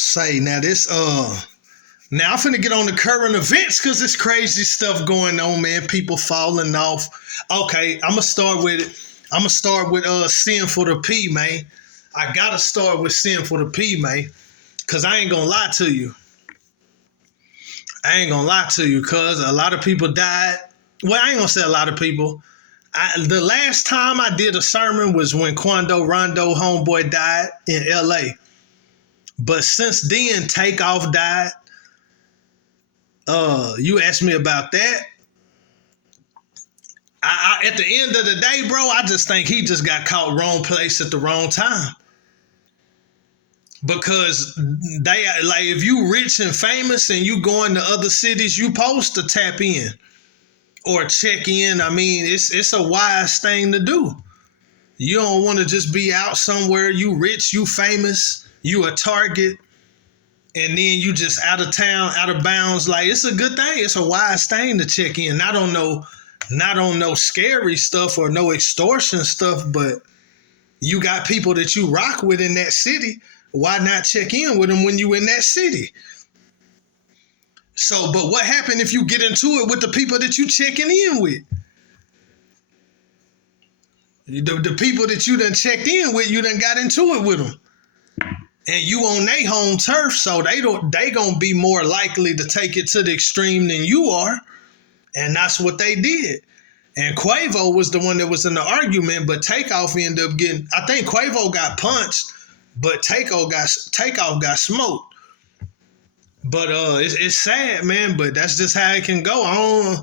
say now this now I'm finna get on the current events because it's crazy stuff going on, man. People falling off. Okay, I'ma start with Sin for the P, man. I gotta start with Sin for the P, man. Cause I ain't gonna lie to you. Cause a lot of people died. Well, I ain't gonna say a lot of people. The last time I did a sermon was when Quando Rondo homeboy died in LA. But since then, Takeoff died. You asked me about that. At the end of the day, bro, I just think he just got caught wrong place at the wrong time. Because they like if you rich and famous and you going to other cities, you supposed to tap in or check in. I mean, it's a wise thing to do. You don't want to just be out somewhere. You rich, you famous, you a target, and then you just out of town, out of bounds. Like it's a good thing. It's a wise thing to check in. Not on no scary stuff or no extortion stuff, but you got people that you rock with in that city. Why not check in with them when you in that city? So, but what happened if you get into it with the people that you checking in with? The people that you done checked in with, you done got into it with them. And you on their home turf, so they gonna be more likely to take it to the extreme than you are. And that's what they did. And Quavo was the one that was in the argument, but Takeoff ended up getting, I think Quavo got punched, but Takeoff got smoked. But it's sad, man, but that's just how it can go.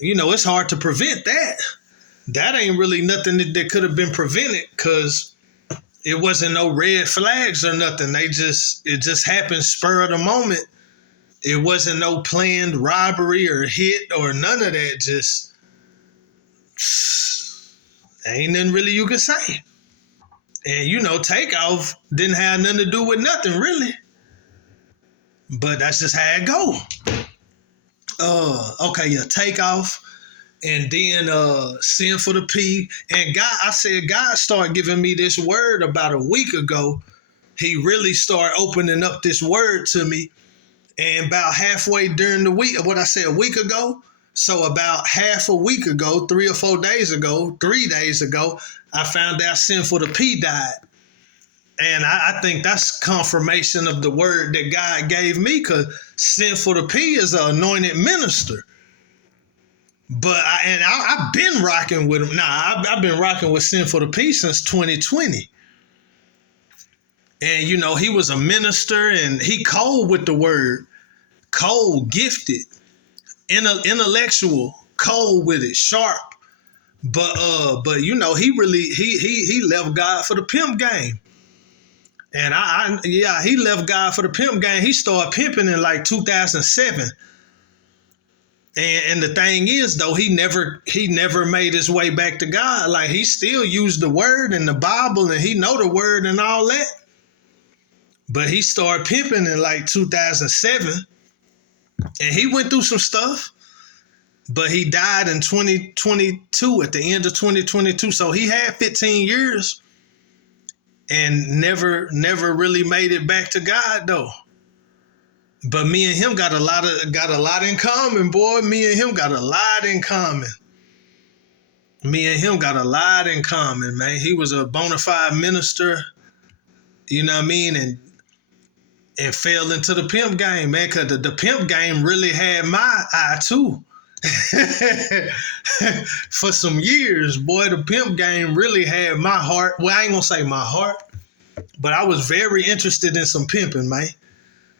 It's hard to prevent that. That ain't really nothing that could have been prevented because it wasn't no red flags or nothing. It just happened spur of the moment. It wasn't no planned robbery or hit or none of that. Just ain't nothing really you could say. And Takeoff didn't have nothing to do with nothing really. But that's just how it go. Takeoff. And then Sin for the P. And God started giving me this word about a week ago. He really started opening up this word to me. And about halfway during the week, what I said a week ago, so about half a week ago, 3 or 4 days ago, 3 days ago, I found out Sin for the P died. And I think that's confirmation of the word that God gave me because Sin for the P is an anointed minister. But I've been rocking with him. I've been rocking with Sin for the P since 2020. And, he was a minister and he cold with the word. Cold, gifted, intellectual, cold with it, sharp. But he left God for the pimp game. And he left God for the pimp game. He started pimping in like 2007. And the thing is, though, he never made his way back to God. Like he still used the word and the Bible and he know the word and all that. But he started pimping in like 2007. And he went through some stuff. But he died in 2022, at the end of 2022. So he had 15 years. And never really made it back to God though. But me and him got a lot in common, boy. Me and him got a lot in common. Man. He was a bona fide minister, you know what I mean, and fell into the pimp game, man. Cause the pimp game really had my eye too. For some years, boy, the pimp game really had my heart. Well, I ain't gonna say my heart, but I was very interested in some pimping, man.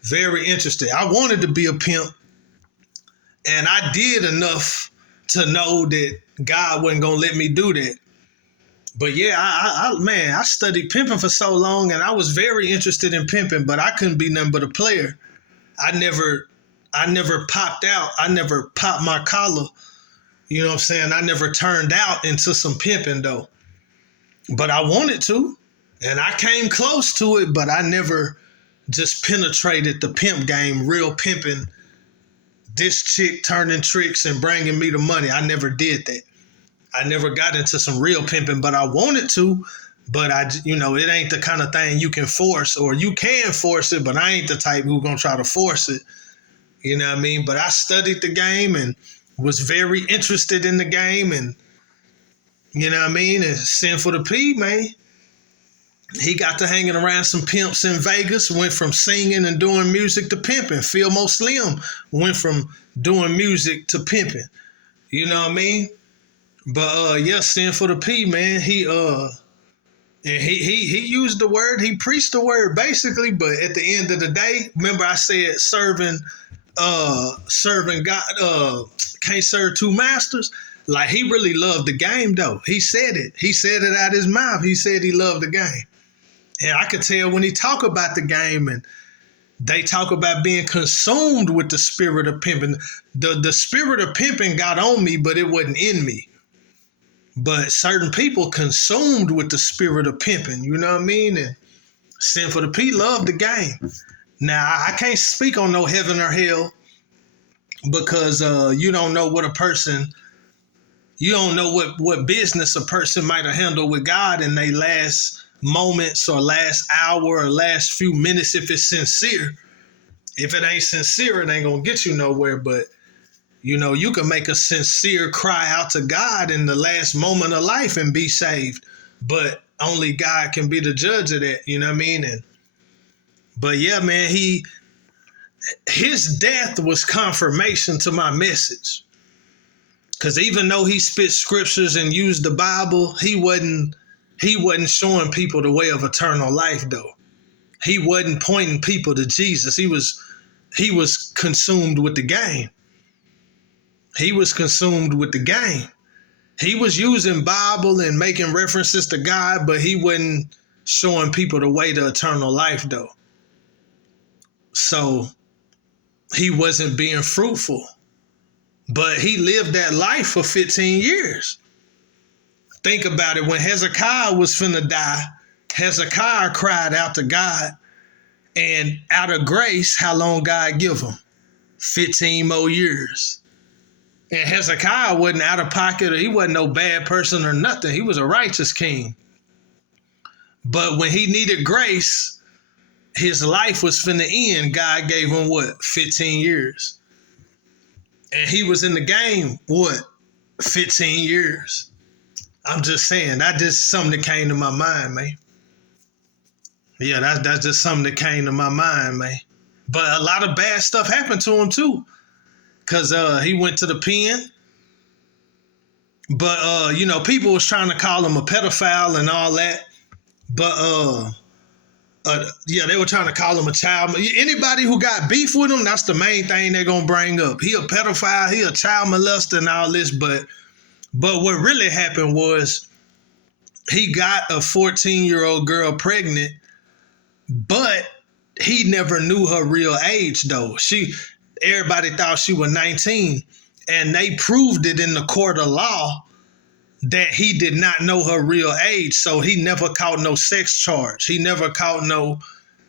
Very interested. I wanted to be a pimp, and I did enough to know that God wasn't gonna let me do that. But yeah, I studied pimping for so long, and I was very interested in pimping, but I couldn't be nothing but a player. I never popped out. I never popped my collar. You know what I'm saying? I never turned out into some pimping though. But I wanted to. And I came close to it, but I never just penetrated the pimp game, real pimping. This chick turning tricks and bringing me the money. I never did that. I never got into some real pimping, but I wanted to But it ain't the kind of thing you can force, or you can force it, but I ain't the type who gonna try to force it. You know what I mean? But I studied the game and was very interested in the game, and you know what I mean? And Sinful to P, man, he got to hanging around some pimps in Vegas, went from singing and doing music to pimping. Fillmo Slim went from doing music to pimping. You know what I mean? But yeah, Sinful to P, man, and he used the word, he preached the word basically, but at the end of the day, remember I said serving God, can't serve two masters. Like, he really loved the game though. He said it. He said it out his mouth. He said he loved the game. And I could tell when he talk about the game, and they talk about being consumed with the spirit of pimping. The spirit of pimping got on me, but it wasn't in me. But certain people consumed with the spirit of pimping, you know what I mean? And Sinful to P loved the game. Now, I can't speak on no heaven or hell, because you don't know you don't know what business a person might have handled with God in their last moments or last hour or last few minutes, if it's sincere. If it ain't sincere, it ain't gonna get you nowhere. But you can make a sincere cry out to God in the last moment of life and be saved. But only God can be the judge of that, you know what I mean? But yeah, man, his death was confirmation to my message. Because even though he spit scriptures and used the Bible, he wasn't showing people the way of eternal life, though. He wasn't pointing people to Jesus. He was consumed with the game. He was consumed with the game. He was using Bible and making references to God, but he wasn't showing people the way to eternal life, though. So he wasn't being fruitful. But he lived that life for 15 years. Think about it. When Hezekiah was finna die, Hezekiah cried out to God. And out of grace, how long God give him? 15 more years. And Hezekiah wasn't out of pocket, or he wasn't no bad person or nothing. He was a righteous king. But when he needed grace, his life was finna end. God gave him what? 15 years. And he was in the game, what? 15 years. I'm just saying, that's just something that came to my mind, man. Yeah, that's just something that came to my mind, man. But a lot of bad stuff happened to him too. Cause he went to the pen. But people was trying to call him a pedophile and all that. But they were trying to call him a child. Anybody who got beef with him, that's the main thing they're gonna bring up. He a pedophile, he a child molester and all this, but what really happened was he got a 14-year-old girl pregnant, but he never knew her real age though. Everybody thought she was 19, and they proved it in the court of law that he did not know her real age, so he never caught no sex charge. He never caught no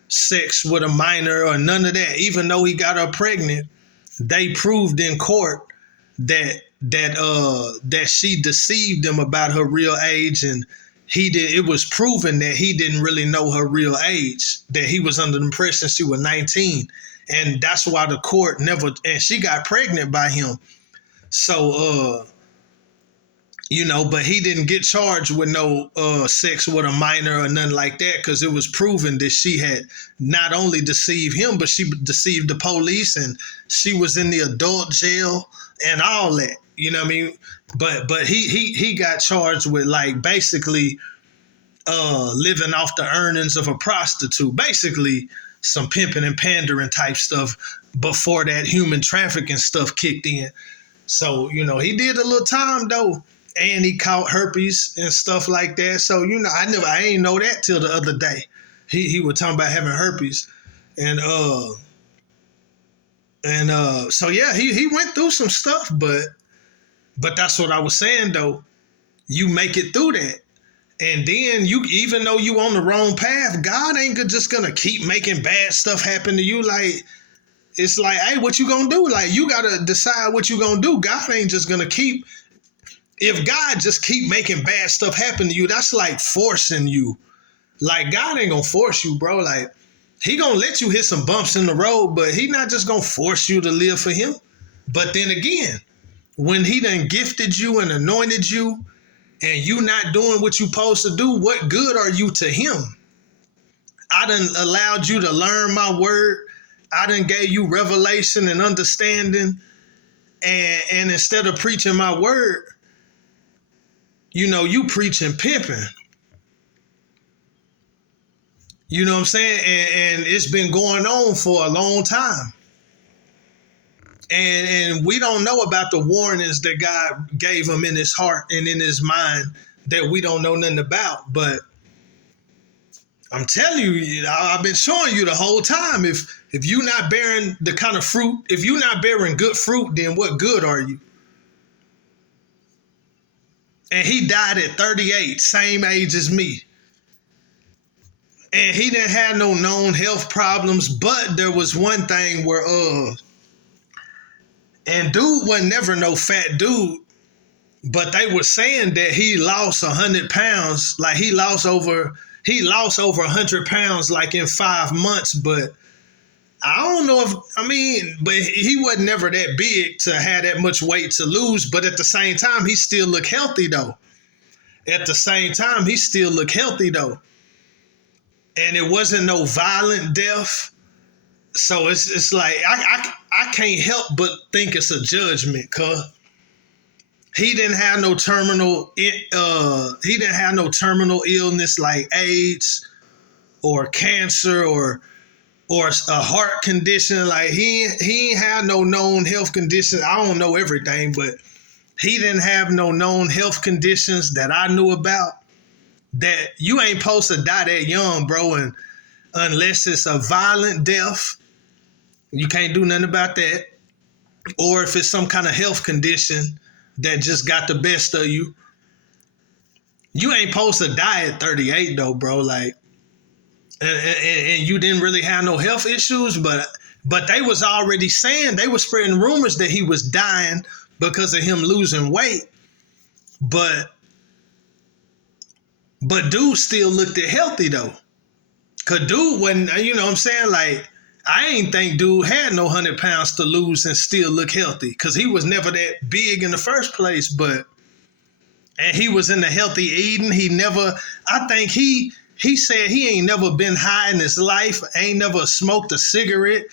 sex with a minor or none of that. Even though he got her pregnant, they proved in court that she deceived him about her real age, and it was proven that he didn't really know her real age, that he was under the impression she was 19. And that's why the court and she got pregnant by him. So, but he didn't get charged with no sex with a minor or nothing like that, because it was proven that she had not only deceived him, but she deceived the police, and she was in the adult jail and all that. You know what I mean? But he got charged with basically living off the earnings of a prostitute, basically some pimping and pandering type stuff before that human trafficking stuff kicked in. So, he did a little time though. And he caught herpes and stuff like that. So, I ain't know that till the other day. He was talking about having herpes. And so yeah, he went through some stuff, but that's what I was saying though. You make it through that. And then even though you on the wrong path, God ain't just gonna keep making bad stuff happen to you. It's like, hey, what you gonna do? You gotta decide what you gonna do. God ain't just gonna keep If God just keep making bad stuff happen to you, that's like forcing you. Like, God ain't gonna force you, bro. Like, he gonna let you hit some bumps in the road, but he not just gonna force you to live for him. But then again, when he done gifted you and anointed you, and you not doing what you supposed to do, what good are you to him? I done allowed you to learn my word. I done gave you revelation and understanding. And instead of preaching my word, you preaching pimping. You know what I'm saying? And it's been going on for a long time. And we don't know about the warnings that God gave him in his heart and in his mind that we don't know nothing about. But I'm telling you, I've been showing you the whole time. If you're not bearing the kind of fruit, if you're not bearing good fruit, then what good are you? And he died at 38, same age as me. And he didn't have no known health problems, but there was one thing where and dude wasn't never no fat dude, but they were saying that he lost 100 pounds, like he lost over 100 pounds like in 5 months. But I don't know but he wasn't never that big to have that much weight to lose. But at the same time, he still looked healthy though. And it wasn't no violent death. So it's like I can't help but think it's a judgment, cuz he didn't have no terminal illness like AIDS or cancer or a heart condition. Like he ain't had no known health conditions. I don't know everything, but he didn't have no known health conditions that I knew about. That you ain't supposed to die that young, bro, and unless it's a violent death, you can't do nothing about that. Or if it's some kind of health condition that just got the best of you, you ain't supposed to die at 38 though, bro. Like, and you didn't really have no health issues, but they was already saying, they were spreading rumors that he was dying because of him losing weight. But dude still looked healthy though. Cause dude wasn't, you know what I'm saying? Like, I ain't think dude had no 100 pounds to lose and still look healthy. Cause he was never that big in the first place, and he was in the healthy eating. I think he said he ain't never been high in his life, ain't never smoked a cigarette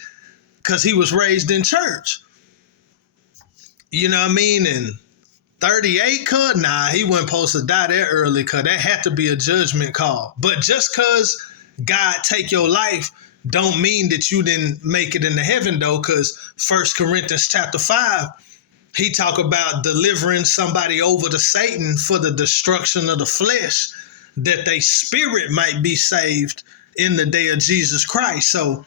cause he was raised in church. You know what I mean? And 38, nah, he wasn't supposed to die that early, cause that had to be a judgment call. But just cause God take your life don't mean that you didn't make it into heaven though, cause 1 Corinthians chapter 5, he talk about delivering somebody over to Satan for the destruction of the flesh, that their spirit might be saved in the day of Jesus Christ. So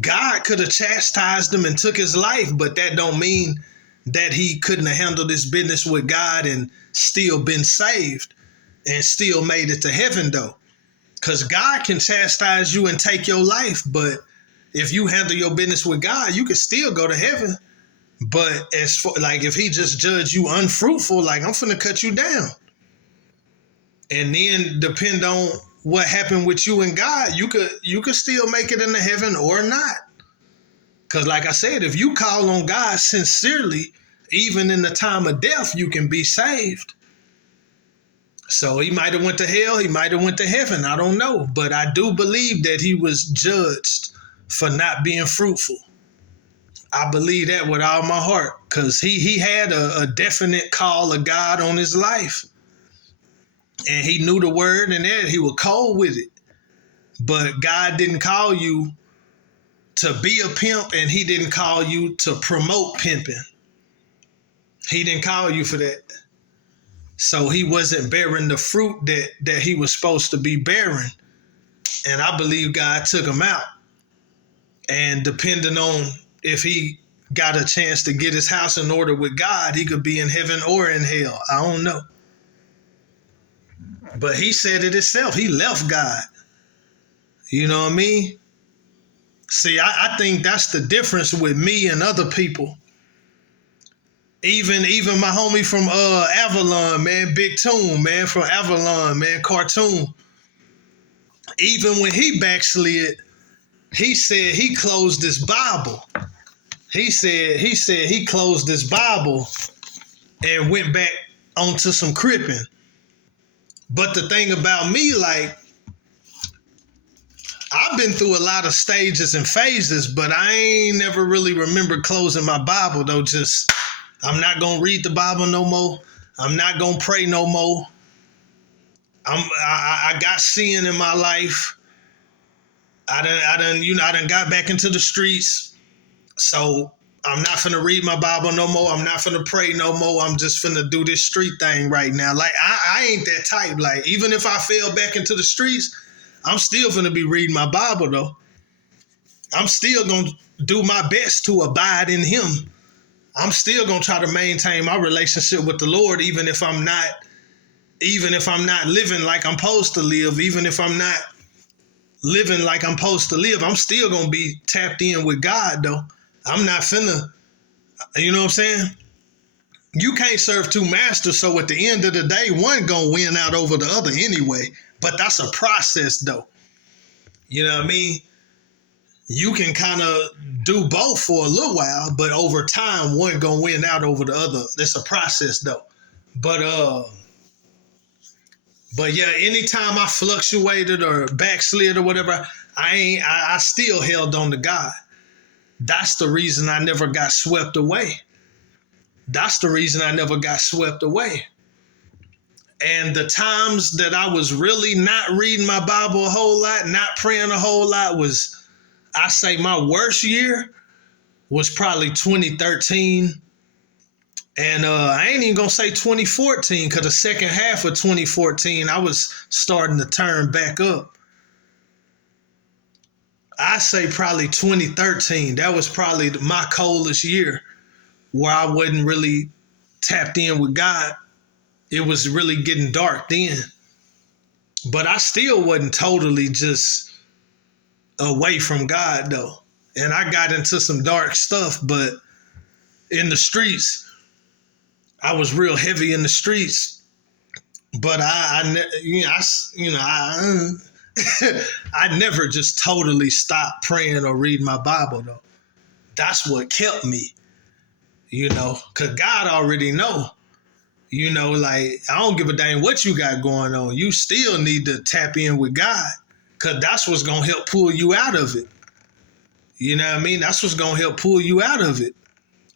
God could have chastised him and took his life, but that don't mean that he couldn't have handled his business with God and still been saved and still made it to heaven though. Because God can chastise you and take your life, but if you handle your business with God, you can still go to heaven. But as for like, if he just judged you unfruitful, like, I'm finna cut you down. And then depend on what happened with you and God, you could still make it into heaven or not. Because like I said, if you call on God sincerely, even in the time of death, you can be saved. So he might have went to hell, he might have went to heaven, I don't know. But I do believe that he was judged for not being fruitful. I believe that with all my heart, because he had a definite call of God on his life. And he knew the word, and that he was cold with it. But God didn't call you to be a pimp, and he didn't call you to promote pimping. He didn't call you for that. So he wasn't bearing the fruit that he was supposed to be bearing. And I believe God took him out. And depending on if he got a chance to get his house in order with God, he could be in heaven or in hell. I don't know. But he said it himself. He left God. You know what I mean? See, I think that's the difference with me and other people. Even my homie from Avalon, man, Big Toon, man, from Avalon, man, cartoon. Even when he backslid, he said he closed his Bible. He said he closed his Bible and went back onto some cripping. But the thing about me, like, I've been through a lot of stages and phases, but I ain't never really remember closing my Bible, though. Just, I'm not going to read the Bible no more. I'm not going to pray no more. I got sin in my life. I done got back into the streets. So I'm not finna read my Bible no more. I'm not finna pray no more. I'm just finna do this street thing right now. Like, I ain't that type. Like, even if I fell back into the streets, I'm still finna be reading my Bible, though. I'm still gonna do my best to abide in him. I'm still gonna try to maintain my relationship with the Lord, even if I'm not living like I'm supposed to live, even if I'm not living like I'm supposed to live, I'm still gonna be tapped in with God, though. I'm not finna, you know what I'm saying? You can't serve two masters, so at the end of the day, one gonna win out over the other anyway. But that's a process, though. You know what I mean? You can kind of do both for a little while, but over time, one gonna win out over the other. That's a process, though. But yeah, anytime I fluctuated or backslid or whatever, I still held on to God. That's the reason I never got swept away. That's the reason I never got swept away. And the times that I was really not reading my Bible a whole lot, not praying a whole lot, was, I say my worst year was probably 2013. And I ain't even gonna say 2014, because the second half of 2014, I was starting to turn back up. I say probably 2013. That was probably my coldest year, where I wasn't really tapped in with God. It was really getting dark then. But I still wasn't totally just away from God, though. And I got into some dark stuff, but in the streets, I was real heavy in the streets. But I never just totally stopped praying or reading my Bible, though. That's what kept me, because God already know. Like, I don't give a dang what you got going on. You still need to tap in with God, because that's what's going to help pull you out of it. You know what I mean? That's what's going to help pull you out of it.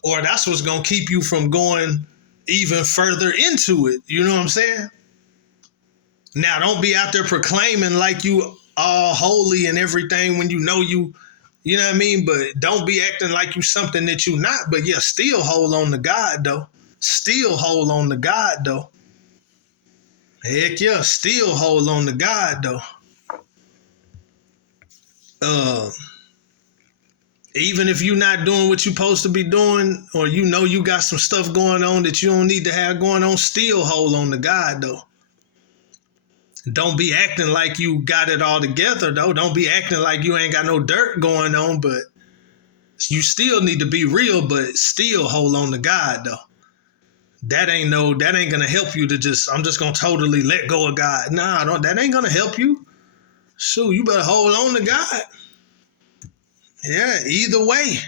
Or that's what's going to keep you from going even further into it. You know what I'm saying? Now, don't be out there proclaiming like you all holy and everything when you know you know what I mean? But don't be acting like you something that you not. But yeah, still hold on to God, though. Still hold on to God, though. Heck yeah, still hold on to God, though. Even if you're not doing what you're supposed to be doing, or you got some stuff going on that you don't need to have going on, still hold on to God, though. Don't be acting like you got it all together, though. Don't be acting like you ain't got no dirt going on, but you still need to be real, but still hold on to God, though. That ain't gonna help you to I'm just gonna totally let go of God. Nah, that ain't gonna help you. So you better hold on to God. Yeah, either way,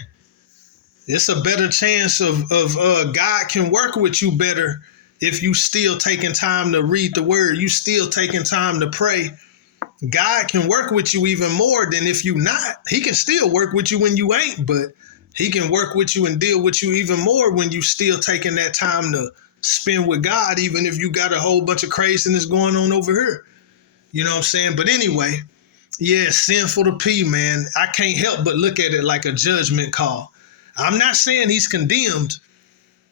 it's a better chance of God can work with you better if you still taking time to read the word, you still taking time to pray. God can work with you even more than if you not. He can still work with you when you ain't, but he can work with you and deal with you even more when you still taking that time to spend with God, even if you got a whole bunch of craziness going on over here. You know what I'm saying? But anyway, yeah, sinful to P, man. I can't help but look at it like a judgment call. I'm not saying he's condemned,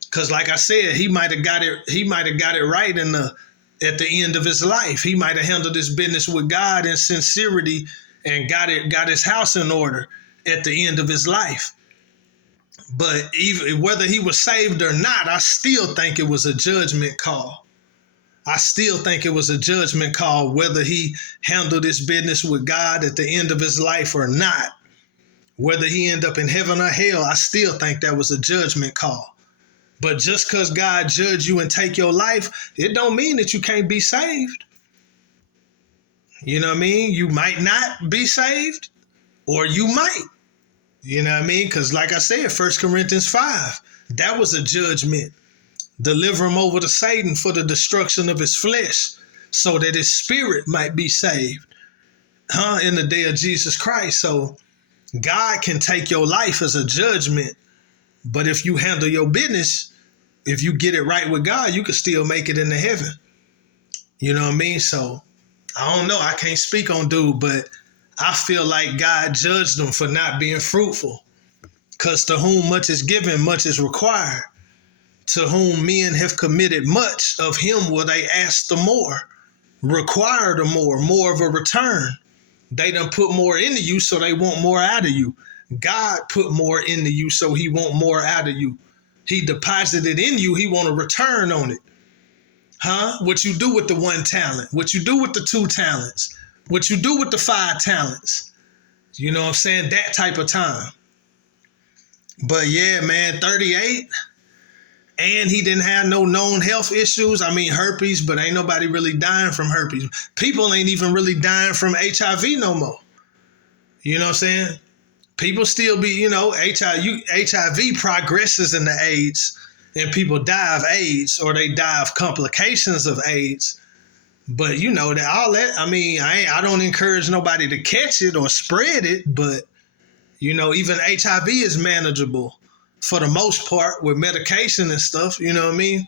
because like I said, he might have got it right at the end of his life. He might have handled his business with God in sincerity and got his house in order at the end of his life. But even whether he was saved or not, I still think it was a judgment call. I still think it was a judgment call whether he handled his business with God at the end of his life or not. Whether he ended up in heaven or hell, I still think that was a judgment call. But just because God judge you and take your life, it don't mean that you can't be saved. You know what I mean? You might not be saved, or you might. You know what I mean? Because like I said, 1 Corinthians 5, that was a judgment. Deliver him over to Satan for the destruction of his flesh, so that his spirit might be saved. In the day of Jesus Christ. So God can take your life as a judgment, but if you handle your business, if you get it right with God, you can still make it into heaven. You know what I mean? So I don't know. I can't speak on dude, but I feel like God judged them for not being fruitful. Because to whom much is given, much is required. To whom men have committed much, of him will they ask the more, require the more of a return. They done put more into you, so they want more out of you. God put more into you, so he want more out of you. He deposited in you, he want a return on it. What you do with the 1 talent, what you do with the 2 talents, what you do with the 5 talents. You know what I'm saying? That type of time. But yeah, man, 38. And he didn't have no known health issues. I mean, herpes, but ain't nobody really dying from herpes. People ain't even really dying from HIV no more. You know what I'm saying? People still be, HIV progresses into AIDS, and people die of AIDS, or they die of complications of AIDS. But that all that, I don't encourage nobody to catch it or spread it, but even HIV is manageable for the most part with medication and stuff, you know what I mean?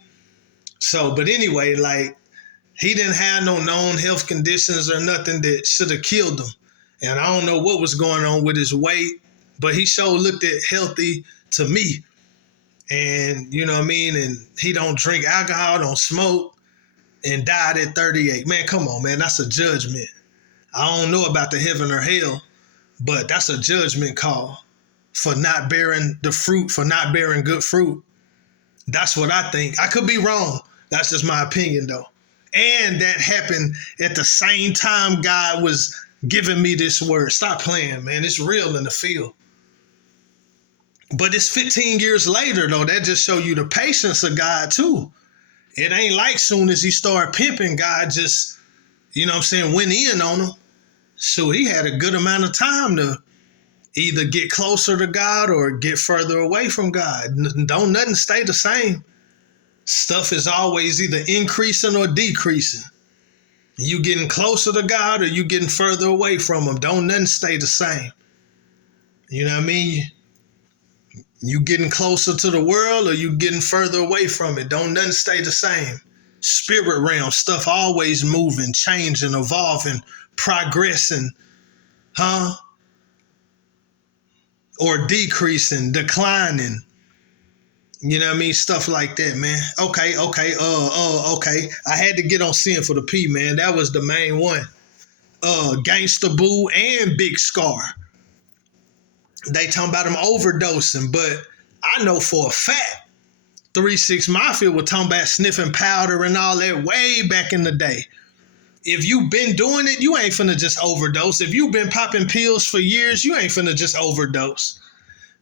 So, but anyway, like, he didn't have no known health conditions or nothing that should have killed him. And I don't know what was going on with his weight, but he sure looked healthy to me. And you know what I mean? And he don't drink alcohol, don't smoke, and died at 38. Man, come on, man, that's a judgment. I don't know about the heaven or hell, but that's a judgment call for not bearing the fruit, for not bearing good fruit. That's what I think. I could be wrong. That's just my opinion, though. And that happened at the same time God was giving me this word. Stop playing, man. It's real in the field. But it's 15 years later, though. That just show you the patience of God, too. It ain't like soon as he started pimping, God just, went in on him. So he had a good amount of time to either get closer to God or get further away from God. Don't nothing stay the same. Stuff is always either increasing or decreasing. You getting closer to God or you getting further away from him. Don't nothing stay the same. You know what I mean? You getting closer to the world or you getting further away from it. Don't nothing stay the same. Spirit realm, stuff always moving, changing, evolving, progressing. Or decreasing, declining. You know what I mean? Stuff like that, man. Okay. I had to get on Sin for the P, man. That was the main one. Gangsta Boo and Big Scarr. They talking about him overdosing, but I know for a fact 3-6 Mafia was talking about sniffing powder and all that way back in the day. If you've been doing it, you ain't finna just overdose. If you've been popping pills for years, you ain't finna just overdose.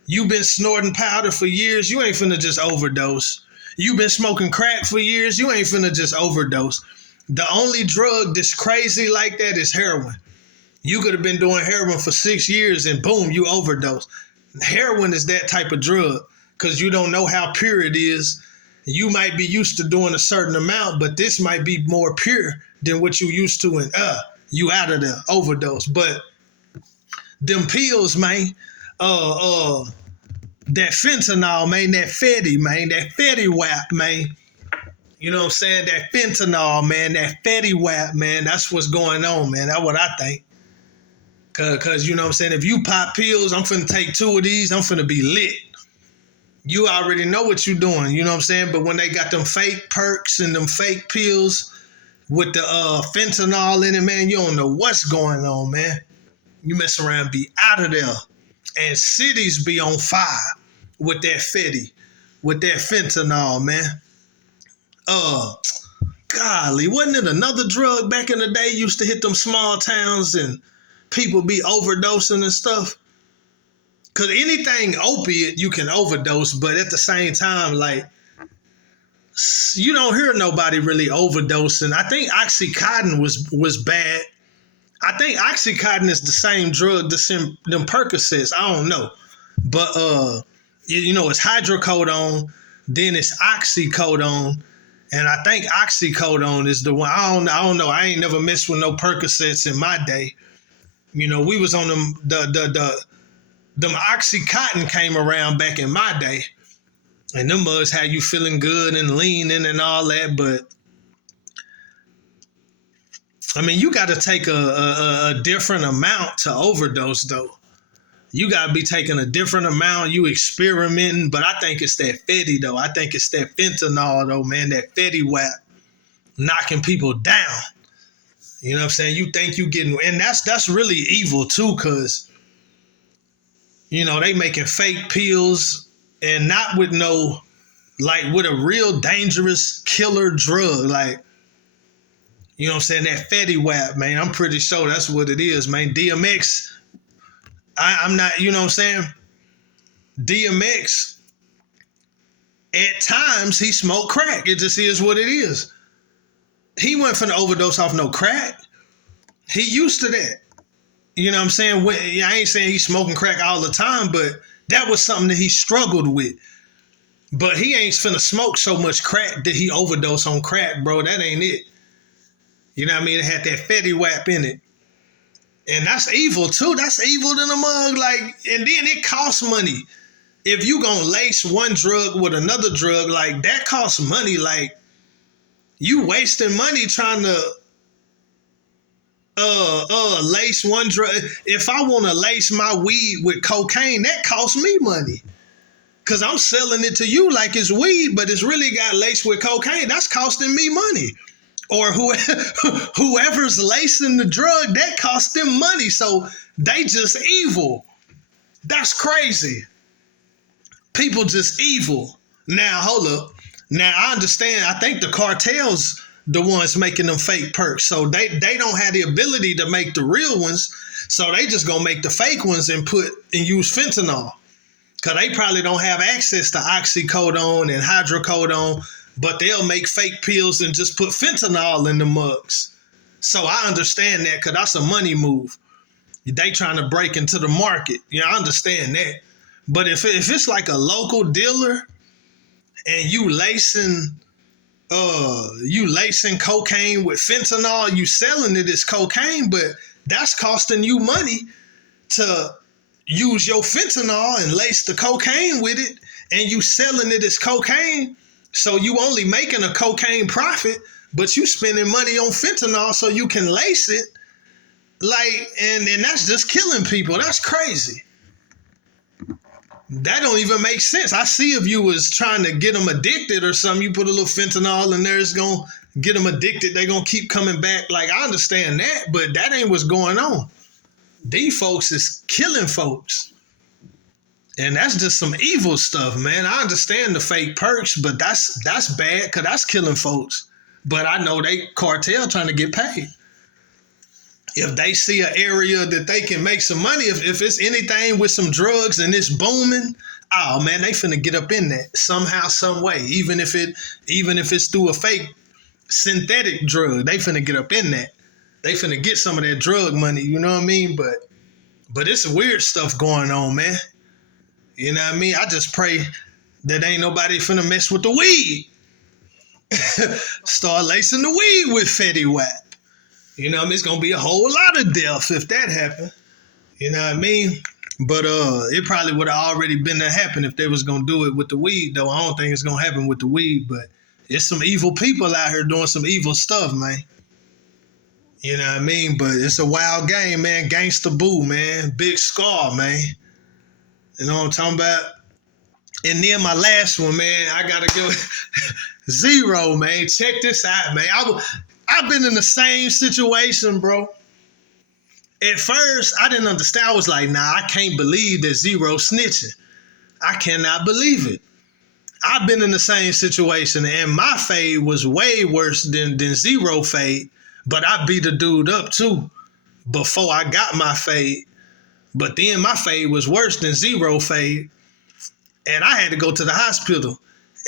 You've been snorting powder for years, you ain't finna just overdose. You've been smoking crack for years, you ain't finna just overdose. The only drug that's crazy like that is heroin. You could have been doing heroin for 6 years and boom, you overdose. Heroin is that type of drug because you don't know how pure it is. You might be used to doing a certain amount, but this might be more pure than what you used to, and you out of the overdose. But them pills, man, that fentanyl, man, that fatty wap, man. You know what I'm saying? That fentanyl, man, that fatty wap, man, that's what's going on, man. That's what I think. Cause you know what I'm saying? If you pop pills, I'm finna take 2 of these, I'm finna be lit. You already know what you're doing, you know what I'm saying? But when they got them fake perks and them fake pills with the fentanyl in it, man, you don't know what's going on, man. You mess around and be out of there. And cities be on fire with that fatty, with that fentanyl, man. Golly, wasn't it another drug back in the day used to hit them small towns and people be overdosing and stuff? Because anything opiate, you can overdose, but at the same time, like, you don't hear nobody really overdosing. I think Oxycontin was bad. I think Oxycontin is the same drug that's in them Percocets. I don't know. But it's hydrocodone, then it's oxycodone, and I think oxycodone is the one. I don't know. I ain't never messed with no Percocets in my day. We was on them them Oxycontin came around back in my day. And them mugs had you feeling good and leaning and all that, but I mean, you got to take a different amount to overdose, though. You got to be taking a different amount. You experimenting, but I think it's that Fetty, though. I think it's that fentanyl, though, man. That Fetty wap knocking people down. You know what I'm saying? You think you getting, and that's really evil too, because they making fake pills and not with no, like with a real dangerous killer drug, like. You know what I'm saying? That Fetty wap, man. I'm pretty sure that's what it is, man. DMX, I'm not, you know what I'm saying? DMX, at times, he smoked crack. It just is what it is. He went for the overdose off no crack. He used to that. You know what I'm saying? I ain't saying he's smoking crack all the time, but that was something that he struggled with. But he ain't finna smoke so much crack that he overdose on crack, bro. That ain't it. You know what I mean? It had that Fetty wap in it. And that's evil too. That's evil than a mug. Like, and then it costs money. If you gonna lace one drug with another drug, like that costs money. Like, you wasting money trying to lace one drug. If I wanna lace my weed with cocaine, that costs me money. Cause I'm selling it to you like it's weed, but it's really got laced with cocaine. That's costing me money. Or whoever's lacing the drug, that costs them money. So they just evil. That's crazy. People just evil. Now, hold up. Now, I understand. I think the cartels the ones making them fake perks. So they don't have the ability to make the real ones. So they just gonna make the fake ones and use fentanyl. Cause they probably don't have access to oxycodone and hydrocodone. But they'll make fake pills and just put fentanyl in the mugs. So I understand that because that's a money move. They trying to break into the market. I understand that. But if it's like a local dealer and you lacing cocaine with fentanyl, you selling it as cocaine, but that's costing you money to use your fentanyl and lace the cocaine with it, and you selling it as cocaine. So you only making a cocaine profit, but you spending money on fentanyl so you can lace it. Like, and that's just killing people. That's crazy. That don't even make sense. I see if you was trying to get them addicted or something, you put a little fentanyl in there, it's going to get them addicted. They're going to keep coming back. Like, I understand that, but that ain't what's going on. These folks is killing folks. And that's just some evil stuff, man. I understand the fake perks, but that's bad because that's killing folks. But I know they cartel trying to get paid. If they see an area that they can make some money, if it's anything with some drugs and it's booming, oh man, they finna get up in that somehow, some way. Even if it's through a fake synthetic drug, they finna get up in that. They finna get some of that drug money. You know what I mean? But it's weird stuff going on, man. You know what I mean? I just pray that ain't nobody finna mess with the weed. Start lacing the weed with Fetty Wap. You know what I mean? It's gonna be a whole lot of death if that happened. You know what I mean? But it probably would have already been to happen if they was gonna do it with the weed, though. I don't think it's gonna happen with the weed, but it's some evil people out here doing some evil stuff, man. You know what I mean? But it's a wild game, man. Gangsta boo, man. Big Scarr, man. You know what I'm talking about? And then my last one, man, I gotta go Zero, man. Check this out, man. I've been in the same situation, bro. At first, I didn't understand. I was like, nah, I can't believe that Zero snitching. I cannot believe it. I've been in the same situation, and my fade was way worse than Zero fade, but I beat the dude up too before I got my fade. But then my fade was worse than Zero fade, and I had to go to the hospital.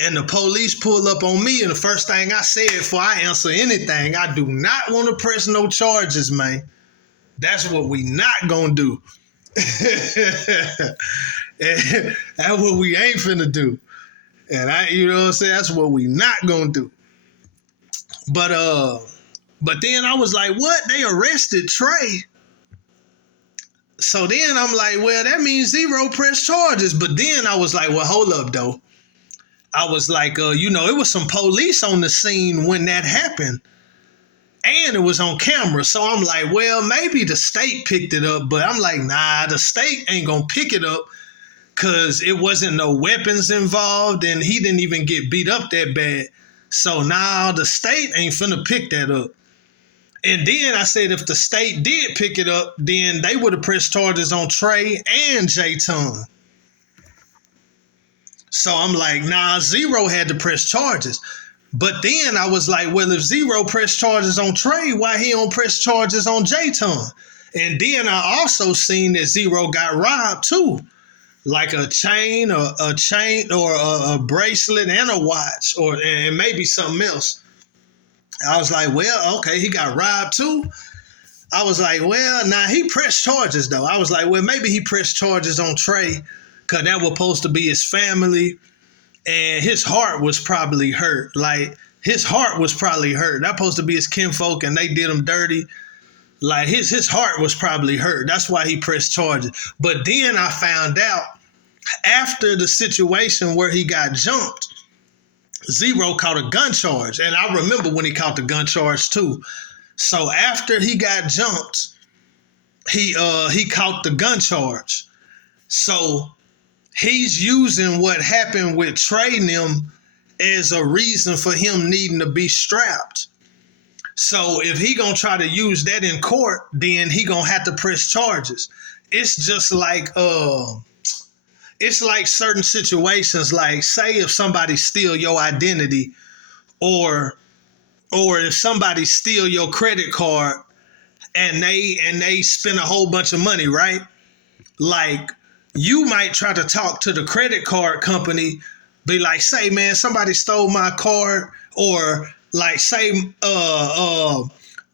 And the police pull up on me, and the first thing I said before I answer anything, I do not want to press no charges, man. That's what we not gonna do. And that's what we ain't finna do. And you know what I'm saying? That's what we not gonna do. But then I was like, what? They arrested Trey. So then I'm like, well, that means zero press charges. But then I was like, well, hold up, though. I was like, it was some police on the scene when that happened. And it was on camera. So I'm like, well, maybe the state picked it up. But I'm like, nah, the state ain't going to pick it up because it wasn't no weapons involved. And he didn't even get beat up that bad. So now the state ain't finna pick that up. And then I said if the state did pick it up, then they would have pressed charges on Trey and J-Ton. So I'm like, nah, Zero had to press charges. But then I was like, well, if Zero pressed charges on Trey, why he don't press charges on J-Ton? And then I also seen that Zero got robbed too. Like a chain or a bracelet and a watch and maybe something else. I was like, well, okay, he got robbed too. I was like, well, nah, he pressed charges though. I was like, well, maybe he pressed charges on Trey because that was supposed to be his family and his heart was probably hurt. Like his heart was probably hurt. That's supposed to be his kinfolk and they did him dirty. Like his heart was probably hurt. That's why he pressed charges. But then I found out after the situation where he got jumped, Zero caught a gun charge. And I remember when he caught the gun charge too. So after he got jumped, he caught the gun charge. So he's using what happened with Trey and them as a reason for him needing to be strapped. So if he gonna try to use that in court, then he gonna have to press charges. It's just like it's like certain situations, like say if somebody steal your identity or if somebody steal your credit card and they spend a whole bunch of money, right? Like you might try to talk to the credit card company, be like, say, man, somebody stole my card, or like say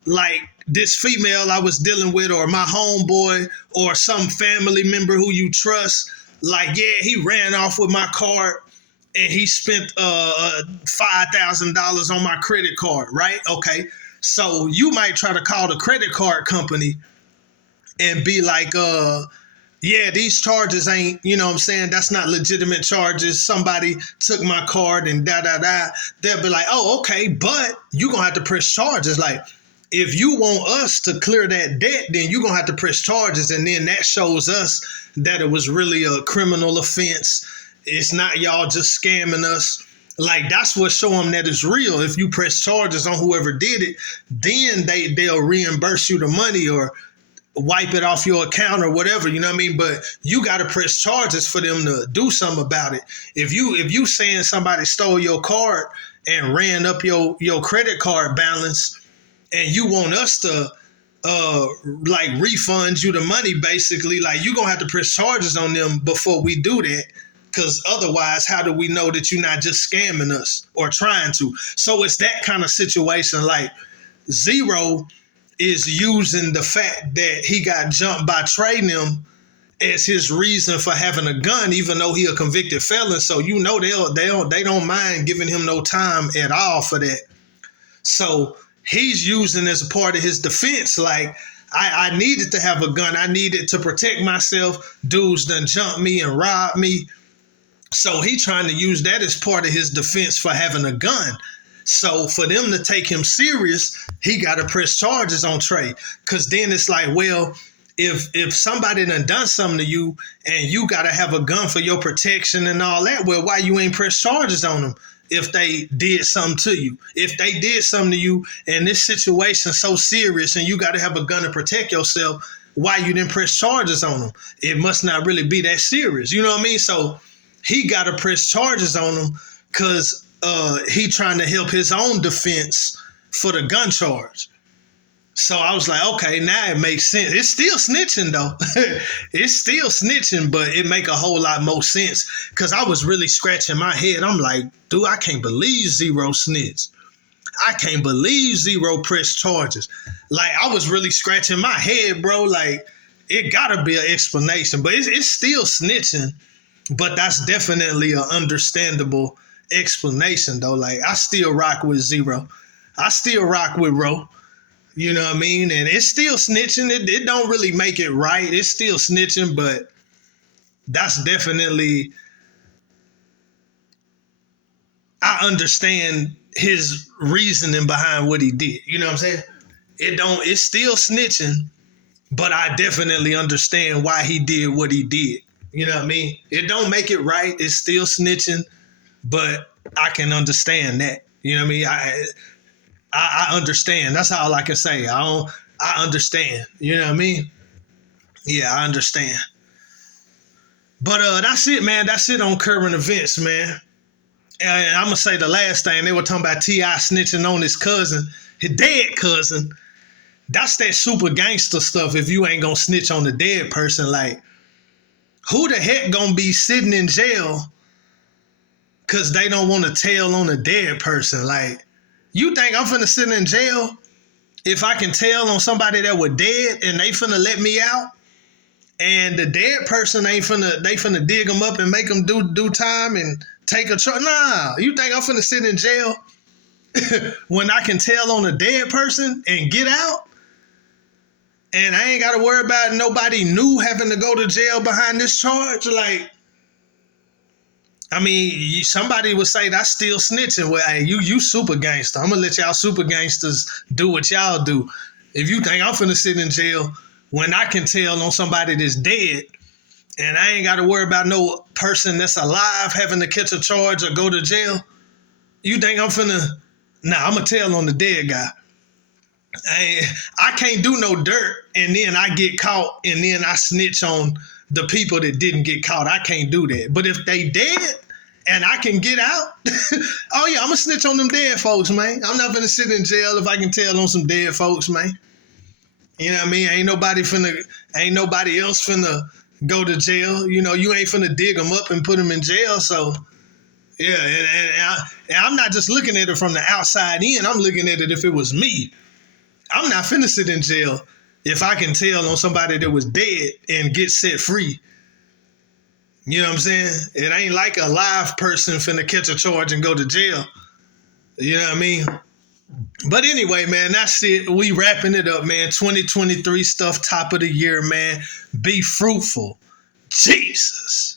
like this female I was dealing with or my homeboy or some family member who you trust. Like, yeah, he ran off with my card and he spent $5,000 on my credit card, right? Okay. So you might try to call the credit card company and be like, yeah, these charges ain't, you know what I'm saying? That's not legitimate charges. Somebody took my card and da-da-da. They'll be like, oh, okay, but you're going to have to press charges. Like, if you want us to clear that debt, then you're going to have to press charges. And then that shows us that it was really a criminal offense. It's not y'all just scamming us. Like, that's what show them that it's real. If you press charges on whoever did it, then they'll reimburse you the money or wipe it off your account or whatever, you know what I mean? But you got to press charges for them to do something about it. If you saying somebody stole your card and ran up your credit card balance and you want us to like refund you the money, basically, like you're going to have to press charges on them before we do that. Because otherwise, how do we know that you're not just scamming us or trying to? So it's that kind of situation. Like Zero is using the fact that he got jumped by Trey and them as his reason for having a gun, even though he a convicted felon. So you know they don't mind giving him no time at all for that. So he's using as a part of his defense, like, I needed to have a gun. I needed to protect myself. Dudes done jumped me and robbed me. So he trying to use that as part of his defense for having a gun. So for them to take him serious, he got to press charges on Trey. Because then it's like, well, if somebody done something to you and you got to have a gun for your protection and all that, well, why you ain't press charges on them if they did something to you? If they did something to you and this situation's so serious and you got to have a gun to protect yourself, why you didn't press charges on them? It must not really be that serious. You know what I mean? So he got to press charges on them because he trying to help his own defense for the gun charge. So I was like, okay, now it makes sense. It's still snitching though. It's still snitching, but it make a whole lot more sense. Cause I was really scratching my head. I'm like, dude, I can't believe Zero snitched. I can't believe Zero pressed charges. Like, I was really scratching my head, bro. Like, it gotta be an explanation. But it's still snitching. But that's definitely an understandable explanation though. Like, I still rock with Zero. I still rock with Ro. You know what I mean? And it's still snitching. It don't really make it right. It's still snitching, but that's definitely, I understand his reasoning behind what he did. You know what I'm saying? It's still snitching, but I definitely understand why he did what he did. You know what I mean? It don't make it right. It's still snitching, but I can understand that. You know what I mean? I understand. That's all I can say. I understand. You know what I mean? Yeah, I understand. But that's it, man. That's it on current events, man. And I'm gonna say the last thing, they were talking about T.I. snitching on his cousin, his dead cousin. That's that super gangster stuff. If you ain't gonna snitch on the dead person, like, who the heck gonna be sitting in jail because they don't want to tell on a dead person? Like, you think I'm finna sit in jail if I can tell on somebody that was dead and they finna let me out? And the dead person ain't finna dig them up and make them do time and take a charge. Nah, you think I'm finna sit in jail when I can tell on a dead person and get out? And I ain't got to worry about nobody new having to go to jail behind this charge. Like, I mean, somebody would say that's still snitching. Well, hey, you super gangster. I'm gonna let y'all super gangsters do what y'all do. If you think I'm finna sit in jail when I can tell on somebody that's dead, and I ain't got to worry about no person that's alive having to catch a charge or go to jail, you think I'm finna? Nah, I'm gonna tell on the dead guy. I can't do no dirt and then I get caught and then I snitch on the people that didn't get caught. I can't do that. But if they dead and I can get out, oh yeah, I'm gonna snitch on them dead folks, man. I'm not gonna sit in jail if I can tell on some dead folks, man. You know what I mean? Ain't nobody else finna go to jail. You know, you ain't finna dig them up and put them in jail. So yeah, and I'm not just looking at it from the outside in. I'm looking at it if it was me. I'm not finna sit in jail if I can tell on somebody that was dead and get set free. You know what I'm saying? It ain't like a live person finna catch a charge and go to jail. You know what I mean? But anyway, man, that's it. We wrapping it up, man. 2023 stuff, top of the year, man. Be fruitful. Jesus.